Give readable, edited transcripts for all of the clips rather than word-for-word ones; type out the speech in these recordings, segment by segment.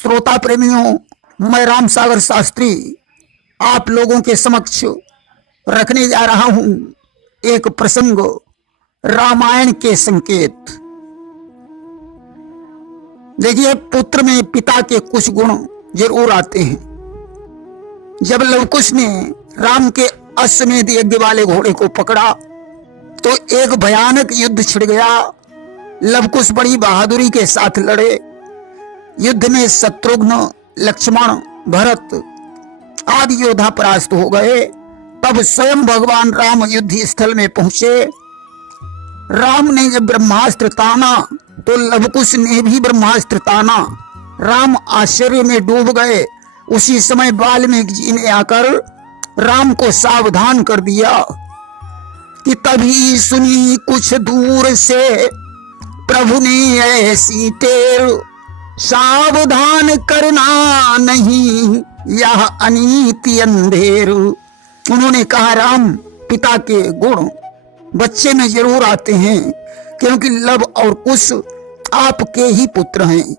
श्रोता प्रेमियों, मैं राम सागर शास्त्री आप लोगों के समक्ष रखने जा रहा हूं एक प्रसंग, रामायण के संकेत। देखिए, पुत्र में पिता के कुछ गुण जरूर आते हैं। जब लवकुश ने राम के अश्वमेध यज्ञ वाले घोड़े को पकड़ा तो एक भयानक युद्ध छिड़ गया। लवकुश बड़ी बहादुरी के साथ लड़े। युद्ध में शत्रुघ्न, लक्ष्मण, भरत आदि योद्धा परास्त हो गए। तब स्वयं भगवान राम युद्ध स्थल में पहुंचे। राम ने जब ब्रह्मास्त्र ताना तो लवकुश ने भी ब्रह्मास्त्र ताना। राम आश्चर्य में डूब गए। उसी समय वाल्मीकि जी ने आकर राम को सावधान कर दिया कि तभी सुनी कुछ दूर से प्रभु ने ऐसी टेर, सावधान करना नहीं यह अनीति अंधेर। उन्होंने कहा, राम पिता के गुण बच्चे में जरूर आते हैं, क्योंकि लव और कुश आपके ही पुत्र हैं।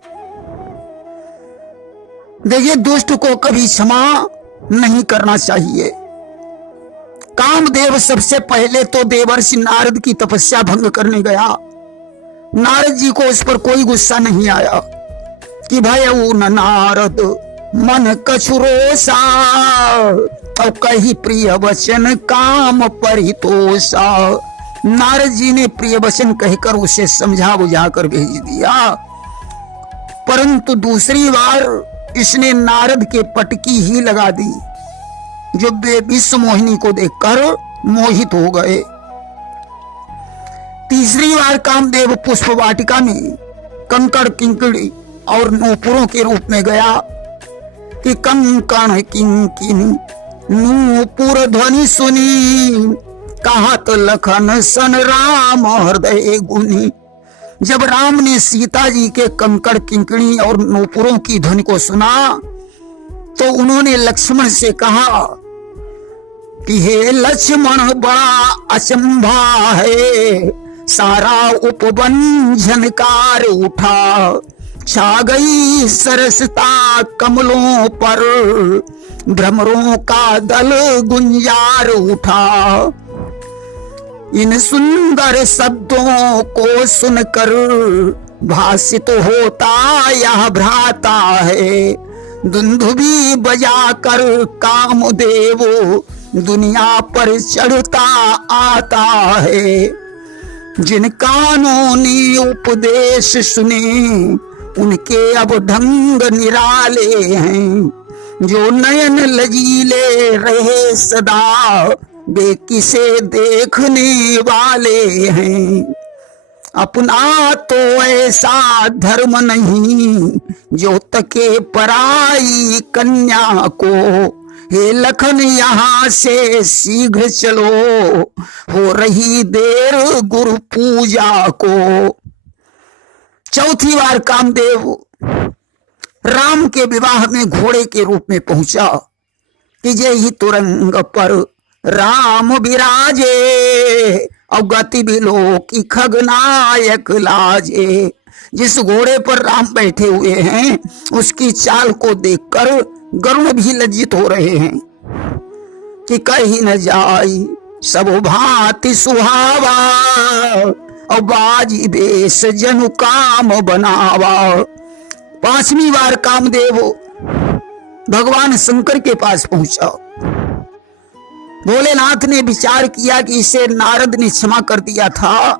देखिए, दुष्ट को कभी क्षमा नहीं करना चाहिए। कामदेव सबसे पहले तो देवर्षि नारद की तपस्या भंग करने गया। नारद जी को उस पर कोई गुस्सा नहीं आया कि भयउ न नारद मन कछुरोसा, और कही प्रिय वचन काम परितोषा। नारद जी ने प्रिय वचन कहकर उसे समझा बुझा कर भेज दिया। परंतु दूसरी बार इसने नारद के पटकी ही लगा दी, जो विश्व मोहिनी को देखकर मोहित हो गए। तीसरी बार कामदेव पुष्प वाटिका में कंकड़ किंकड़ी और नूपुरों के रूप में गया कि कंकण किंकिनी नूपुर ध्वनि सुनी, कहत लखन सन राम हृदय गुनी। जब राम ने सीता जी के कंकड़ किंकड़ी और नूपुरों की ध्वनि को सुना तो उन्होंने लक्ष्मण से कहा कि हे लक्ष्मण, बड़ा अचंभा है, सारा उपवन झनकार उठा, छा गई सरसता कमलों पर, भ्रमरों का दल गुंजार उठा। इन सुंदर शब्दों को सुनकर भासित होता यह भ्राता है, दुंदुभी बजाकर कामदेव दुनिया पर चढ़ता आता है। जिन कानों ने उपदेश सुने उनके अब ढंग निराले हैं, जो नयन लजीले रहे सदा वे किसे देखने वाले हैं। अपना तो ऐसा धर्म नहीं जो तके पराई कन्या को, हे लखन यहाँ से शीघ्र चलो, हो रही देर गुरु पूजा को। चौथी बार कामदेव राम के विवाह में घोड़े के रूप में पहुंचा कि जय ही तुरंग पर राम विराजे, और गति बिलो की खगनायक लाजे। जिस घोड़े पर राम बैठे हुए हैं उसकी चाल को देखकर गरुड़ भी लज्जित हो रहे हैं कि कहीं न जाई सब भांति सुहावा, और बाजी बेस जनु काम बनावा। पांचवी बार कामदेव भगवान शंकर के पास पहुंचा। भोलेनाथ ने विचार किया कि इसे नारद ने क्षमा कर दिया था,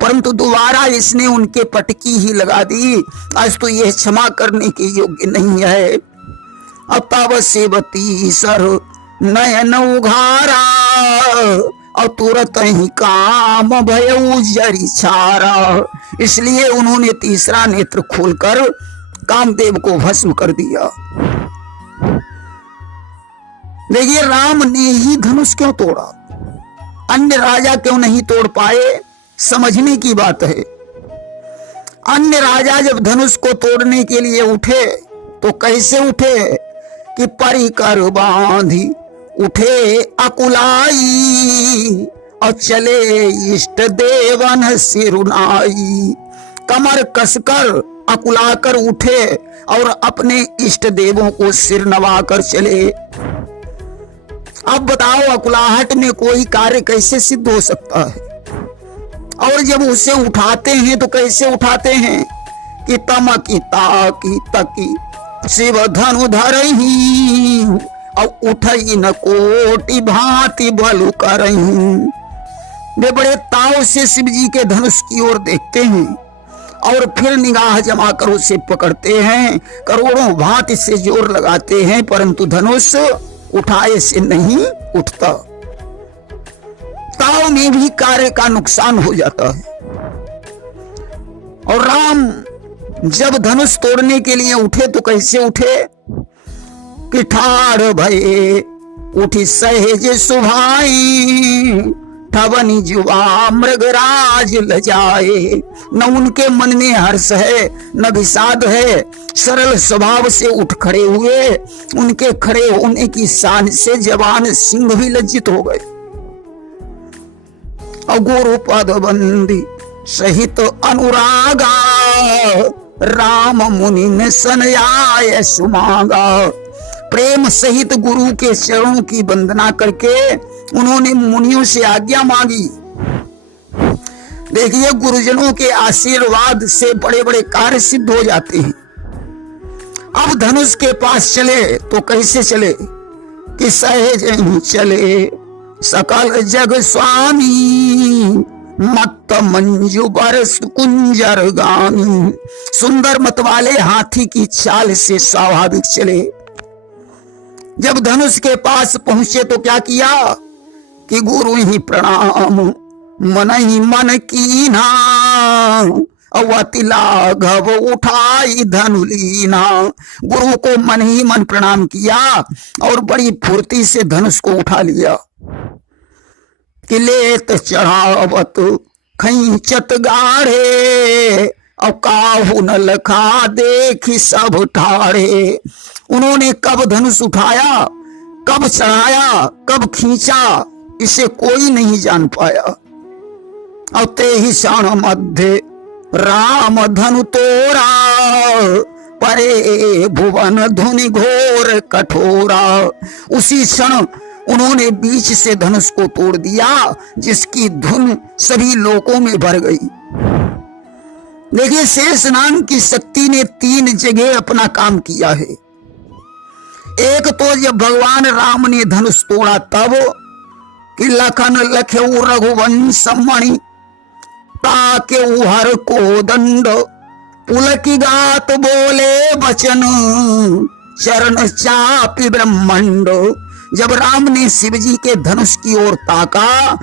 परंतु दोबारा इसने उनके पटकी ही लगा दी। आज तो यह क्षमा करने के योग्य नहीं है। अब तब सेवती सर नयन उघारा, और तुरंत ही काम भयउ जरी छारा। इसलिए उन्होंने तीसरा नेत्र खोलकर कामदेव को भस्म कर दिया। देखिए, राम ने ही धनुष क्यों तोड़ा, अन्य राजा क्यों नहीं तोड़ पाए, समझने की बात है। अन्य राजा जब धनुष को तोड़ने के लिए उठे तो कैसे उठे कि परिकर बांधी उठे अकुलाई, और चले इष्ट देवन सिरुनाई। कमर कसकर अकुलाकर उठे और अपने इष्ट देवों को सिर नवाकर चले। अब बताओ अकुलाहट में कोई कार्य कैसे सिद्ध हो सकता है? और जब उसे उठाते हैं तो कैसे उठाते हैं कि तमकी ताकी तकी शिव धनु धरही और उठई न कोटि भांति बलु करही। वे बड़े ताव से शिव जी के धनुष की ओर देखते हैं और फिर निगाह जमा कर उसे पकड़ते हैं, करोड़ों भांति से जोर लगाते हैं, परंतु धनुष उठाए से नहीं उठता। ताव में भी कार्य का नुकसान हो जाता है। और राम जब धनुष तोड़ने के लिए उठे तो कैसे उठे कि ठाड़ भये उठी सहेज सुभाई ठवनी जुआ मृगराज लजाए। न उनके मन में हर्ष है न विषाद है, सरल स्वभाव से उठ खड़े हुए। उनके खड़े होने की शान से जवान सिंह भी लज्जित हो गए। गुरु पद बंदी सहित अनुरागा राम मुनि ने सनयाय सुमागा। प्रेम सहित गुरु के चरणों की वंदना करके उन्होंने मुनियों से आज्ञा मांगी। देखिए, गुरुजनों के आशीर्वाद से बड़े बड़े कार्य सिद्ध हो जाते हैं। अब धनुष के पास चले तो कैसे चले कि सहज ही चले सकल जग स्वामी मत मंजू बरस कुंजर गामी। सुंदर मत वाले हाथी की चाल से स्वाभाविक चले। जब धनुष के पास पहुंचे तो क्या किया कि गुरु ही प्रणाम मन ही मन कीना अवति लाघव उठाई धनुलीना। गुरु को मन ही मन प्रणाम किया और बड़ी फुर्ती से धनुष को उठा लिया। कि लेत चढ़ावत खींचत गाढ़े और काहू न लखा देखी सब ठाड़े। उन्होंने कब धनुष उठाया, कब चढ़ाया, कब खींचा, इसे कोई नहीं जान पाया। और ते ही क्षण मध्य राम धनु तोरा परे भुवन धुनि घोर कठोरा। उसी क्षण उन्होंने बीच से धनुष को तोड़ दिया, जिसकी धुन सभी लोकों में भर गई। देखिए, शेषनाग की शक्ति ने 3 जगह अपना काम किया है। एक तो जब भगवान राम ने धनुष तोड़ा तब कि लखन लखेऊ रघुवंश मणि ताके हर को दंड पुलकी गात बोले वचन चरण चापी ब्रह्मंड। जब राम ने शिव जी के धनुष की ओर ताका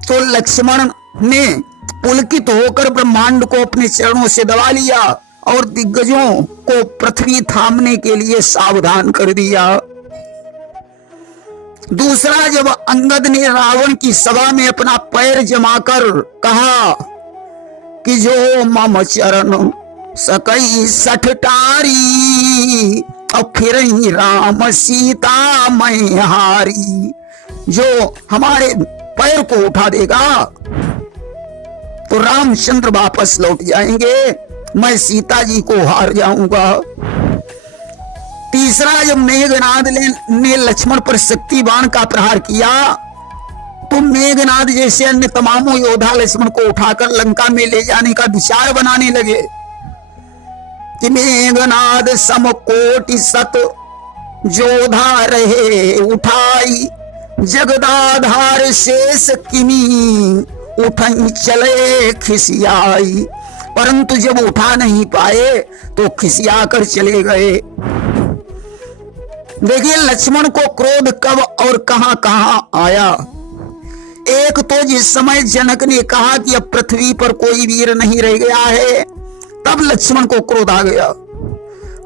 तो लक्ष्मण ने पुलकित होकर ब्रह्मांड को अपने चरणों से दबा लिया और दिग्गजों को पृथ्वी थामने के लिए सावधान कर दिया। दूसरा, जब अंगद ने रावण की सभा में अपना पैर जमाकर कहा कि जो मम चरण सकई सठटारी और फिर ही राम सीता मैं हारी। जो हमारे पैर को उठा देगा तो रामचंद्र वापस लौट जाएंगे, मैं सीता जी को हार जाऊंगा। तीसरा, जब मेघनाद ने लक्ष्मण पर शक्ति बाण का प्रहार किया तो मेघनाद जैसे अन्य तमामों योद्धा लक्ष्मण को उठाकर लंका में ले जाने का विचार बनाने लगे कि मेघनाद समकोटि सत जोधा रहे उठाई जगदाधार शेष किमी उठई चले खिसियाई। परंतु जब उठा नहीं पाए तो खिसिया कर चले गए। देखिए, लक्ष्मण को क्रोध कब और कहां कहां आया। एक तो जिस समय जनक ने कहा कि अब पृथ्वी पर कोई वीर नहीं रह गया है, तब लक्ष्मण को क्रोध आ गया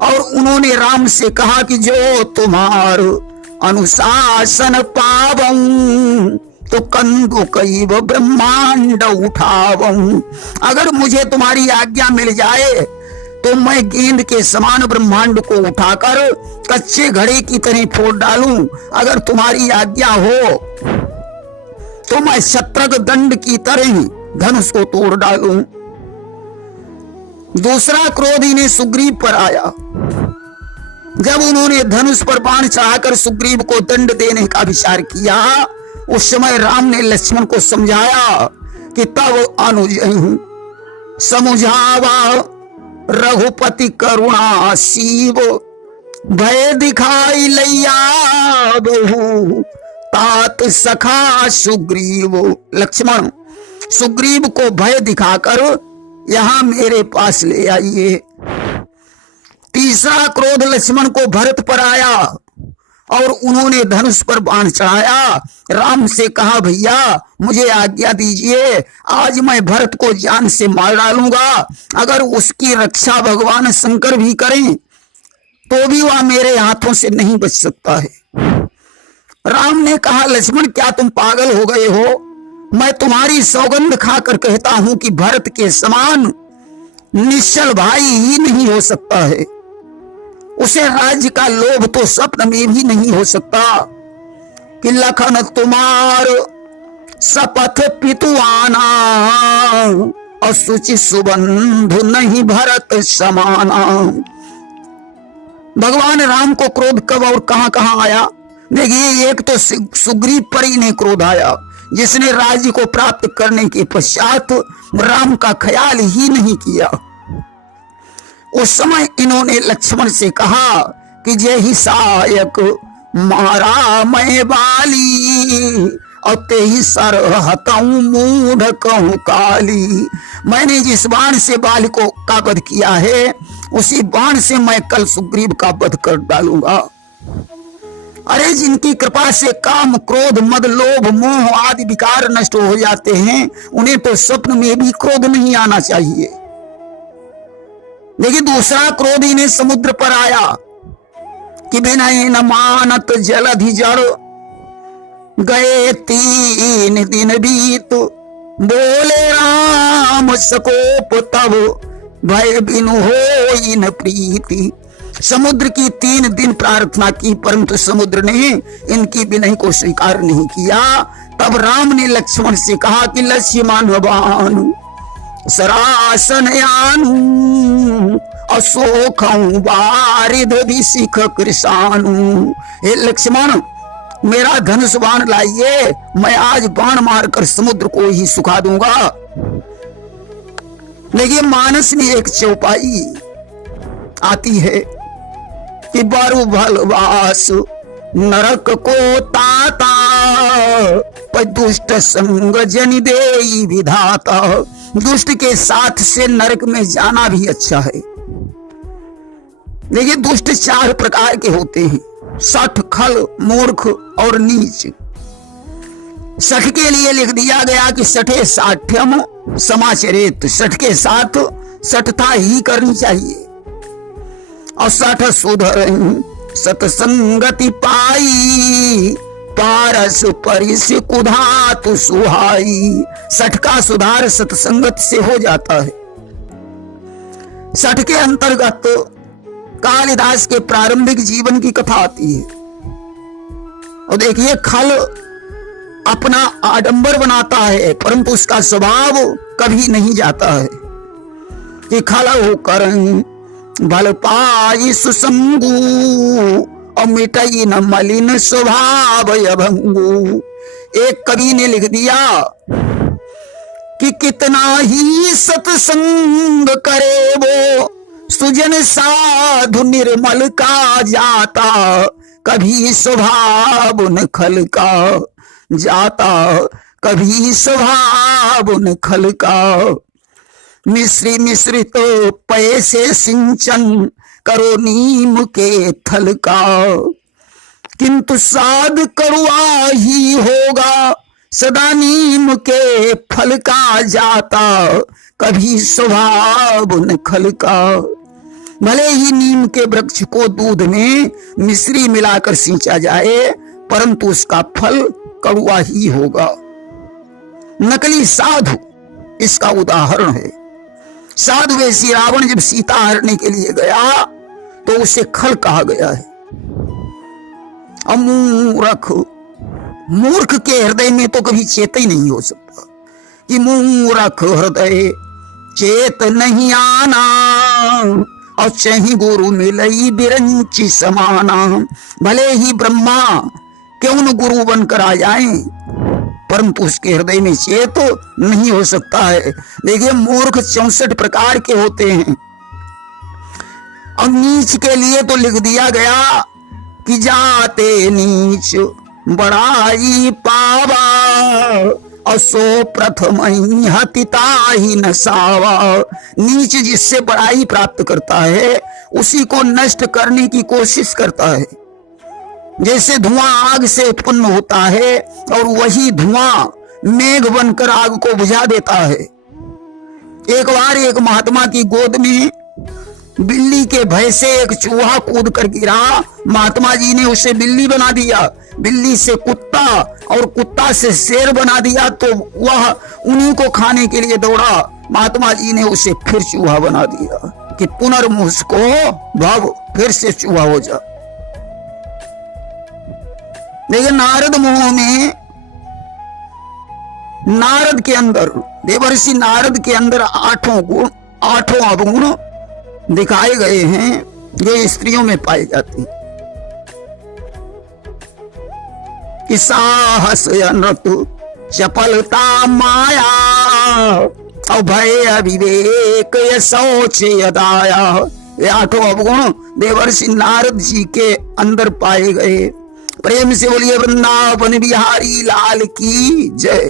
और उन्होंने राम से कहा कि जो तुम्हार अनुशासन पावं तो कंदु कैव ब्रह्मांड उठावं। अगर मुझे तुम्हारी आज्ञा मिल जाए तो मैं गेंद के समान ब्रह्मांड को उठाकर कच्चे घड़े की तरह फोड़ डालूं। अगर तुम्हारी आज्ञा हो तो मैं शत्रक दंड की तरह धनुष को तोड़ डालूं। दूसरा क्रोध इन्हें सुग्रीव पर आया। जब उन्होंने धनुष पर बाण चढ़ाकर सुग्रीव को दंड देने का विचार किया, उस समय राम ने लक्ष्मण को समझाया कि तब अनुज समुझावा रघुपति करुणा शिव, भय दिखाई लैया बहु तात सखा सुग्रीव। लक्ष्मण, सुग्रीव को भय दिखाकर यहां मेरे पास ले आइए। तीसरा क्रोध लक्ष्मण को भरत पर आया और उन्होंने धनुष पर बाण चढ़ाया। राम से कहा, भैया मुझे आज्ञा दीजिए, आज मैं भरत को जान से मार डालूंगा। अगर उसकी रक्षा भगवान शंकर भी करें तो भी वह मेरे हाथों से नहीं बच सकता है। राम ने कहा, लक्ष्मण क्या तुम पागल हो गए हो? मैं तुम्हारी सौगंध खाकर कहता हूं कि भरत के समान निश्चल भाई ही नहीं हो सकता है। उसे राज्य का लोभ तो स्वप्न में भी नहीं हो सकता कि लखन तुम्हार सपथ पितुआना, असुचि सुबंधु नहीं भरत समाना। भगवान राम को क्रोध कब और कहां कहां आया? देखिए, एक तो सुग्रीव पर इन्हें क्रोध आया, जिसने राज्य को प्राप्त करने के पश्चात राम का ख्याल ही नहीं किया। उस समय इन्होंने लक्ष्मण से कहा कि जय ही सहायक मारा मैं बाली, और ते ही सर हताऊं मूढ़ कहूं काली। मैंने जिस बाण से बाल को का वध किया है, उसी बाण से मैं कल सुग्रीव का वध कर डालूंगा। अरे जिनकी कृपा से काम, क्रोध, मद, लोभ, मोह आदि विकार नष्ट हो जाते हैं, उन्हें तो स्वप्न में भी क्रोध नहीं आना चाहिए। लेकिन दूसरा क्रोध इन्हें समुद्र पर आया कि विनय न मानत जलधि जड़, गए 3 दिन बीत, बोले राम सकोप तब, भय बिनु होई न प्रीति। समुद्र की 3 दिन प्रार्थना की, परंतु समुद्र ने इनकी विनय को स्वीकार नहीं किया। तब राम ने लक्ष्मण से कहा कि लक्ष्मण भानु सरासन यानु, अशोखं बारिध विशिख कृषानु। हे लक्ष्मण, मेरा धनुष बाण लाइए, मैं आज बाण मारकर समुद्र को ही सुखा दूंगा। लेकिन मानस में एक चौपाई आती है कि बारू भलवास नरक को ताता, पर दुष्ट संग जनि देई विधाता। दुष्ट के साथ से नरक में जाना भी अच्छा है। देखिए, दुष्ट 4 प्रकार के होते हैं: सठ, खल, मूर्ख और नीच। सठ के लिए लिख दिया गया कि सठे साठ्यम समाचरित, सठ के साथ सठता ही करनी चाहिए। और सठ सुधर सतसंगति पाई, पारस परिस कुधातु सुहाई। सठ का सुधार सतसंगत से हो जाता है। सठ के अंतर्गत कालिदास के प्रारंभिक जीवन की कथा आती है। और देखिए, खल अपना आडंबर बनाता है, परंतु उसका स्वभाव कभी नहीं जाता है कि खल होकर भल पाई सुसंगू, और मिटई न मलिन स्वभाव अभंगू। एक कवि ने लिख दिया कि कितना ही सत्संग करे वो, सुजन साधु निर्मल का जाता, कभी स्वभाव न खल का जाता, कभी स्वभाव न खल का। मिश्री मिश्रित तो पैसे सिंचन करो नीम के थल का, किंतु साध कड़वा ही होगा, सदा नीम के फल का जाता, कभी स्वभाव न खल का। भले ही नीम के वृक्ष को दूध में मिश्री मिलाकर सींचा जाए, परंतु उसका फल कड़वा ही होगा। नकली साधु इसका उदाहरण है। साधु वेशी रावण जब सीता हरने के लिए गया तो उसे खल कहा गया है। अमूर्ख, मूर्ख के हृदय में तो कभी चेत ही नहीं हो सकता कि मूर्ख हृदय चेत नहीं आना, और चही गुरु मिलई बिरंची समाना। भले ही ब्रह्मा क्यों न गुरु बनकर आ जाए, परंतु उसके हृदय में चेत नहीं हो सकता है। देखिए मूर्ख 64 प्रकार के होते हैं। और नीच के लिए तो लिख दिया गया कि जाते नीच बड़ाई पावा, असो प्रथम हतिताहि न सावा। नीच जिससे बड़ाई प्राप्त करता है उसी को नष्ट करने की कोशिश करता है। जैसे धुआं आग से उत्पन्न होता है और वही धुआं मेघ बनकर आग को बुझा देता है। एक बार एक महात्मा की गोद में बिल्ली के भय से एक चूहा कूद कर गिरा। महात्मा जी ने उसे बिल्ली बना दिया, बिल्ली से कुत्ता और कुत्ता से शेर बना दिया, तो वह उन्हीं को खाने के लिए दौड़ा। महात्मा जी ने उसे फिर चूहा बना दिया कि पुनर्मुस्को भव, फिर से चूहा हो जा। देखिए नारद मुंह में, नारद के अंदर, देवर्षि नारद के अंदर 8 अवगुण दिखाए गए हैं जो स्त्रियों में पाए जाते हैं। कि साहस अनृत चपलता माया, अभय अविवेक शौच यदाया। ये 8 अवगुण देवर्षि नारद जी के अंदर पाए गए। प्रेम से बोलिए वृंदावन बिहारी लाल की जय।